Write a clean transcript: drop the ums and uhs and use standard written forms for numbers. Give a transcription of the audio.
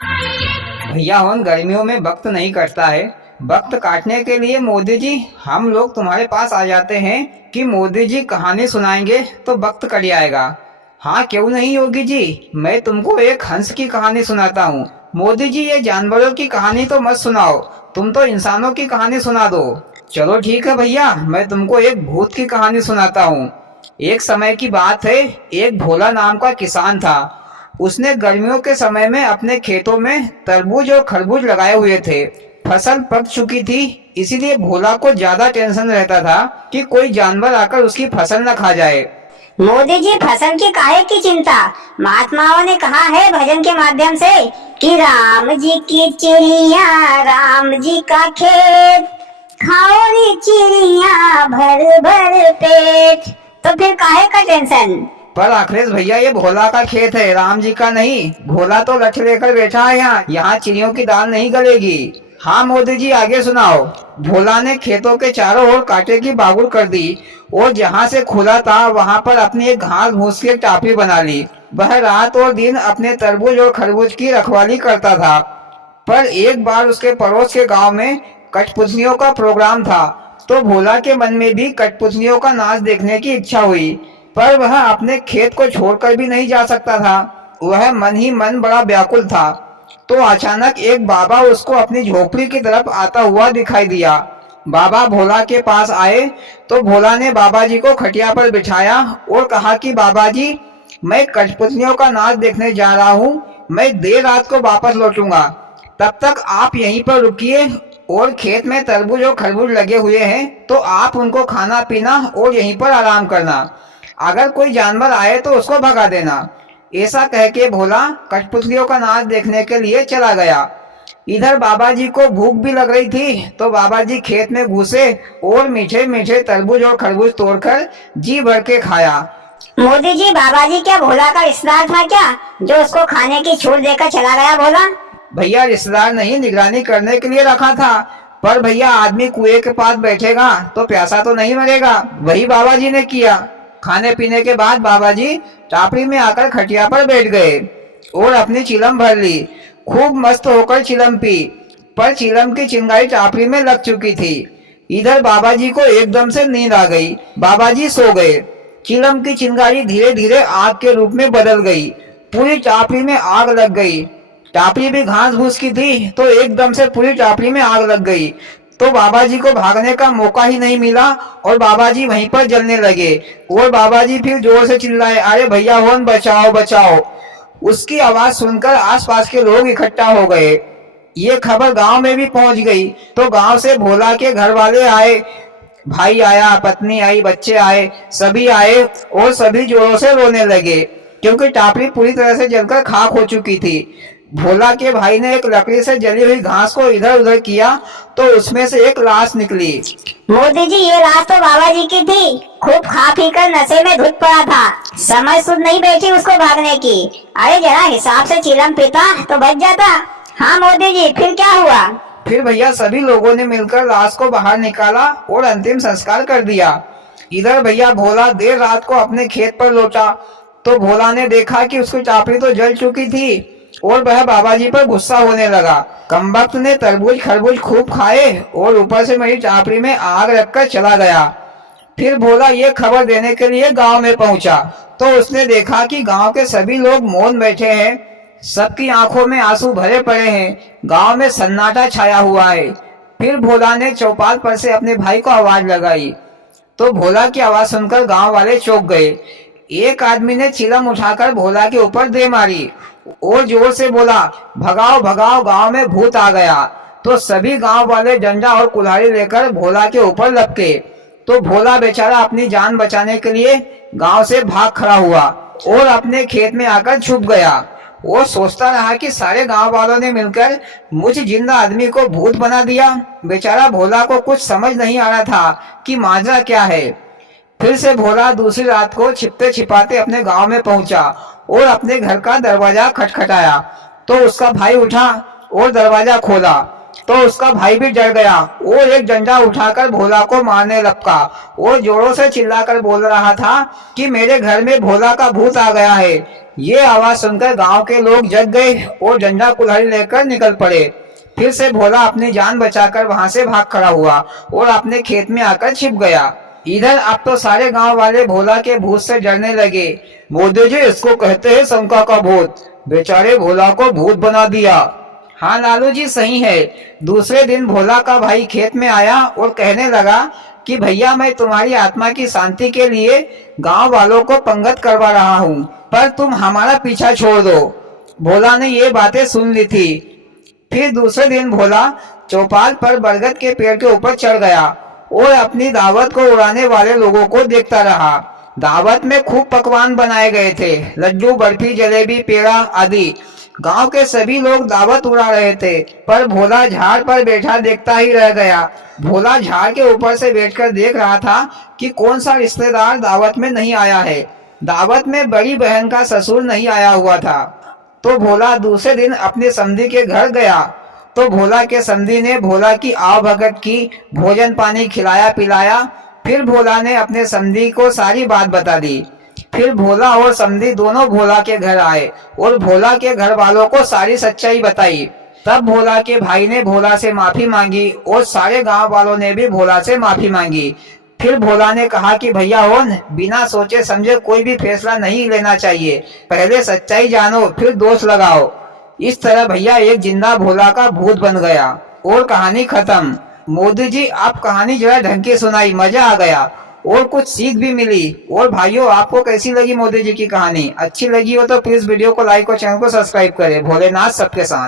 भैया उन गर्मियों में वक्त नहीं कटता है। वक्त काटने के लिए मोदी जी हम लोग तुम्हारे पास आ जाते हैं कि मोदी जी कहानी सुनाएंगे तो वक्त कट जाएगा। हाँ क्यों नहीं योगी जी, मैं तुमको एक हंस की कहानी सुनाता हूँ। मोदी जी ये जानवरों की कहानी तो मत सुनाओ, तुम तो इंसानों की कहानी सुना दो। चलो ठीक है भैया, मैं तुमको एक भूत की कहानी सुनाता हूँ। एक समय की बात है, एक भोला नाम का किसान था। उसने गर्मियों के समय में अपने खेतों में तरबूज और खरबूज लगाए हुए थे। फसल पक चुकी थी, इसीलिए भोला को ज्यादा टेंशन रहता था कि कोई जानवर आकर उसकी फसल न खा जाए। मोदी जी फसल की काहे की चिंता। महात्माओं ने कहा है भजन के माध्यम से कि राम जी की चिड़िया राम जी का खेत, खाओ रे चिड़िया भर भर पेट। तो फिर काहे का टेंशन। पर अखिलेश भैया ये भोला का खेत है, राम जी का नहीं। भोला तो लठ लेकर बैठा है यहाँ, यहाँ चिड़ियों की दाल नहीं गलेगी। हाँ मोदी जी आगे सुनाओ। भोला ने खेतों के चारों ओर कांटे की बागुड़ कर दी और जहाँ से खुला था वहाँ पर अपनी एक घास भूस की एक टापी बना ली। वह रात और दिन अपने तरबूज और खरबूज की रखवाली करता था। पर एक बार उसके पड़ोस के गांव में कठपुतलियों का प्रोग्राम था, तो भोला के मन में भी कठपुतलियों का नाच देखने की इच्छा हुई। पर वह अपने खेत को छोड़कर भी नहीं जा सकता था। वह मन ही मन बड़ा व्याकुल था। तो अचानक एक बाबा उसको अपनी झोपड़ी की तरफ आता हुआ दिखाई दिया। बाबा भोला के पास आए तो भोला ने बाबा जी को खटिया पर बिठाया और कहा कि बाबा जी, मैं कठपुतलियों का नाच देखने जा रहा हूँ, मैं देर रात को वापस लौटूंगा। तब तक आप यहीं पर रुकिए और खेत में तरबूज और खरबूज लगे हुए हैं, तो आप उनको खाना पीना और यहीं पर आराम करना। अगर कोई जानवर आए तो उसको भगा देना। ऐसा कह के भोला कठपुतलियों का नाच देखने के लिए चला गया। इधर बाबा जी को भूख भी लग रही थी, तो बाबा जी खेत में घुसे और मीठे मीठे तरबूज और खरबूज तोड़कर जी भर के खाया। मोदी जी बाबा जी क्या भोला का रिश्तेदार था क्या, जो उसको खाने की छूट देकर चला गया भोला। भैया रिश्तेदार नहीं, निगरानी करने के लिए रखा था। पर भैया आदमी कुएं के पास बैठेगा तो प्यासा तो नहीं मरेगा, वही बाबा जी ने किया। खाने पीने के बाद बाबा जी टापड़ी में आकर खटिया पर बैठ गए और अपनी चिलम भर ली। खूब मस्त होकर चिलम पी, पर चिलम की चिंगारी टापड़ी में लग चुकी थी। इधर बाबा जी को एकदम से नींद आ गई। बाबा जी सो गए। चिलम की चिंगारी धीरे धीरे आग के रूप में बदल गई। पूरी टापड़ी में आग लग गई। टापड़ी भी घास भूस की थी, तो एकदम से पूरी टापड़ी में आग लग गई। तो बाबा जी को भागने का मौका ही नहीं मिला और बाबा जी वहीं पर जलने लगे। और बाबा जी फिर जोर से चिल्लाए, अरे भैया होन बचाओ बचाओ। उसकी आवाज सुनकर आसपास के लोग इकट्ठा हो गए। ये खबर गांव में भी पहुंच गई, तो गांव से भोला के घर वाले आए। भाई आया, पत्नी आई, बच्चे आए, सभी आए और सभी जोरों से रोने लगे, क्योंकि टापड़ी पूरी तरह से जलकर खाक हो चुकी थी। भोला के भाई ने एक लकड़ी से जली हुई घास को इधर उधर किया, तो उसमें से एक लाश निकली। मोदी जी ये लाश तो बाबा जी की थी, खूब खा पी कर नशे में धुत पड़ा था, समझ सुध नहीं बैठी उसको भागने की। अरे जरा हिसाब से चिलम पीता तो बच जाता। हाँ मोदी जी फिर क्या हुआ। फिर भैया सभी लोगों ने मिलकर लाश को बाहर निकाला और अंतिम संस्कार कर दिया। इधर भैया भोला देर रात को अपने खेत पर लौटा, तो भोला ने देखा कि उसकी टापड़ी तो जल चुकी थी और वह बाबा जी पर गुस्सा होने लगा। कमबख्त ने तरबूज खरबूज खूब खाए और ऊपर से मेरी टापड़ी में आग रखकर चला गया। फिर भोला ये खबर देने के लिए गांव में पहुंचा, तो उसने देखा कि गांव के सभी लोग मौन बैठे हैं। सबकी आंखों में आंसू भरे पड़े हैं। गांव में सन्नाटा छाया हुआ है। फिर भोला ने चौपाल पर से अपने भाई को आवाज लगाई, तो भोला की आवाज सुनकर गांव वाले चौंक गए। एक आदमी ने चिलम उठाकर भोला के ऊपर दे मारी और जोर से बोला, भगाओ भगाओ, गांव में भूत आ गया। तो सभी गांव वाले डंडा और कुल्हाड़ी लेकर भोला के ऊपर लपके। तो भोला बेचारा अपनी जान बचाने के लिए गांव से भाग खड़ा हुआ और अपने खेत में आकर छुप गया। वो सोचता रहा कि सारे गांव वालों ने मिलकर मुझ जिंदा आदमी को भूत बना दिया। बेचारा भोला को कुछ समझ नहीं आ रहा था कि माजरा क्या है। फिर से भोला दूसरी रात को छिपते छिपाते अपने गांव में पहुंचा और अपने घर का दरवाजा खटखटाया। तो उसका भाई उठा और दरवाजा खोला, तो उसका भाई भी डर गया और एक डंडा उठाकर भोला को मारने लपका और जोरों से चिल्लाकर बोल रहा था कि मेरे घर में भोला का भूत आ गया है, ये आवाज सुनकर गांव के लोग जग गए और झंडा कुल्हाड़ी लेकर निकल पड़े। फिर से भोला अपनी जान बचाकर वहां से भाग खड़ा हुआ और अपने खेत में आकर छिप गया। इधर अब तो सारे गांव वाले भोला के भूत से डरने लगे। मोदी जी, इसको कहते हैं शंका का भूत, बेचारे भोला को भूत बना दिया। हाँ लालू जी, सही है। दूसरे दिन भोला का भाई खेत में आया और कहने लगा कि भैया, मैं तुम्हारी आत्मा की शांति के लिए गांव वालों को पंगत करवा रहा हूँ, पर तुम हमारा पीछा छोड़ दो। भोला ने ये बातें सुन ली थी। फिर दूसरे दिन भोला चौपाल पर बरगद के पेड़ के ऊपर चढ़ गया और अपनी दावत को उड़ाने वाले लोगों को देखता रहा। दावत में खूब पकवान बनाए गए थे, लड्डू, बर्फी, जलेबी, पेड़ा आदि। गांव के सभी लोग दावत उड़ा रहे थे, पर भोला झाड़ पर बैठा देखता ही रह गया। भोला झाड़ के ऊपर से बैठकर देख रहा था कि कौन सा रिश्तेदार दावत में नहीं आया है। दावत में बड़ी बहन का ससुर नहीं आया हुआ था। तो भोला दूसरे दिन अपने समधी के घर गया। तो भोला के समधी ने भोला की आव भगत की, भोजन पानी खिलाया पिलाया। फिर भोला ने अपने समधी को सारी बात बता दी। फिर भोला और समधी दोनों भोला के घर आए और भोला के घर वालों को सारी सच्चाई बताई। तब भोला के भाई ने भोला से माफी मांगी और सारे गांव वालों ने भी भोला से माफी मांगी। फिर भोला ने कहा कि भैया ओन, बिना सोचे समझे कोई भी फैसला नहीं लेना चाहिए, पहले सच्चाई जानो फिर दोष लगाओ। इस तरह भैया एक जिंदा भोला का भूत बन गया और कहानी खत्म। मोदी जी, आप कहानी जरा ढंग की सुनाई, मजा आ गया और कुछ सीख भी मिली। और भाइयों, आपको कैसी लगी मोदी जी की कहानी? अच्छी लगी हो तो प्लीज वीडियो को लाइक और चैनल को सब्सक्राइब करें। भोलेनाथ सबके साथ।